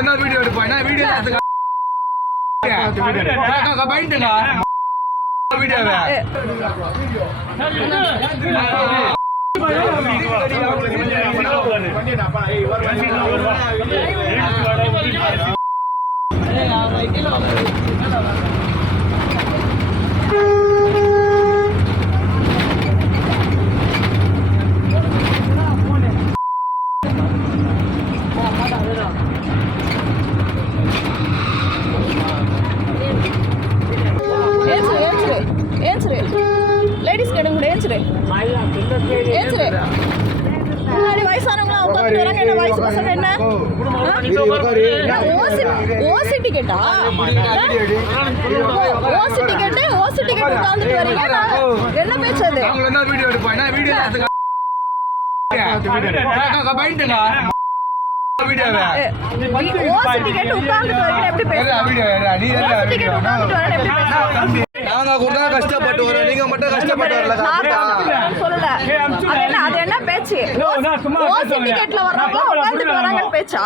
என்ன வீடியோ எடுப்பா வீடியோ பைண்டுங்க வீடியோவை லேடிஸ் கேடுங்க முன்னாடி வயசானவங்களாம் உட்காந்துட்டு வராங்க. என்ன வயசு பசங்க என்ன ஓசி டிக்கெட்டா? ஓசி டிக்கெட்டு உட்காந்துட்டு வரீங்க. என்ன பேச்சு அது? என்ன வீடியோ எடுப்பா வீடியோ பைண்டுங்க வீடியோவை ஓசி டிக்கெட் உட்காந்துட்டு வரீங்க. எப்படி பேசுறீங்க? நாங்க கூட கஷ்டப்பட்டு வரோம், நீங்க மட்டும் கஷ்டப்பட்டு வரல. சொல்லல அது என்ன பேச்சு? ஓசி டிக்கெட்ல வர்றவங்க உட்காந்துட்டு வராங்கன்னு பேச்சா?